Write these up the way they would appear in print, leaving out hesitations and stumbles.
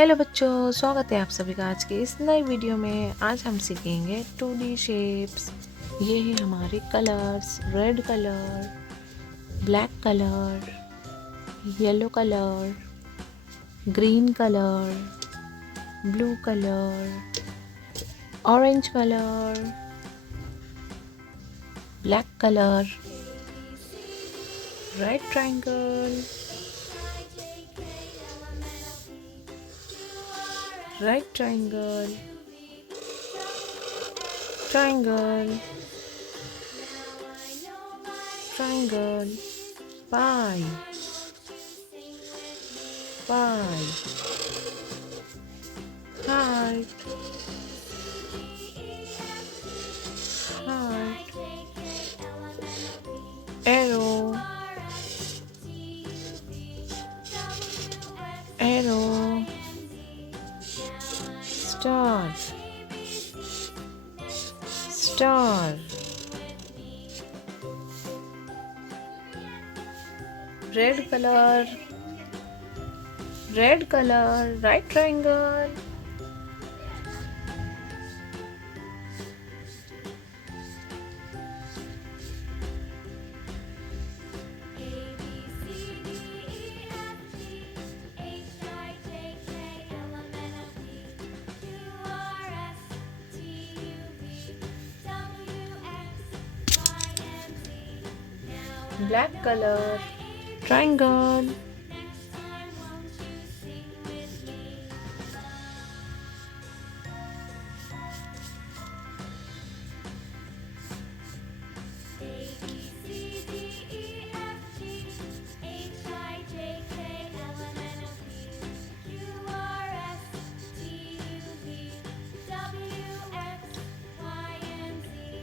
Hello बच्चों, स्वागत है आप सभी का आज के इस नई वीडियो में। आज हम सीखेंगे 2D शेप्स। ये है हमारे colours, red colour, black colour, yellow colour, green colour, blue colour, orange colour, black colour, red triangle, right triangle, triangle, triangle, pie, pie, heart, heart, arrow, arrow, star, star, red color, red color, right triangle, black color, triangle,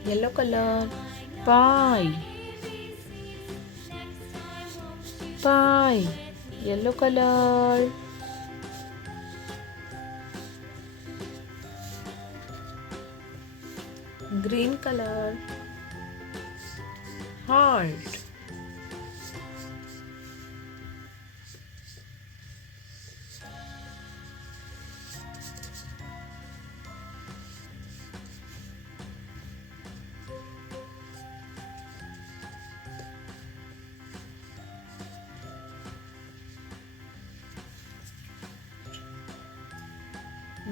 yellow color, pie, pie, yellow color, green color, heart,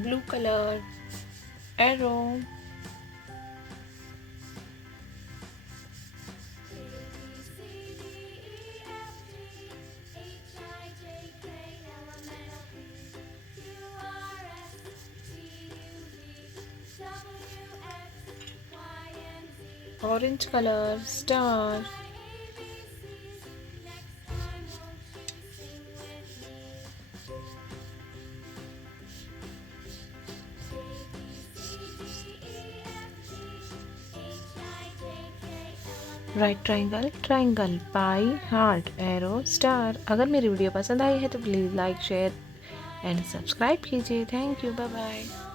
blue color, arrow, orange color, star, right triangle, triangle, pie, heart, arrow, star. अगर मेरी video पसंद आई है तो please like, share and subscribe कीजिए। Thank you, bye bye.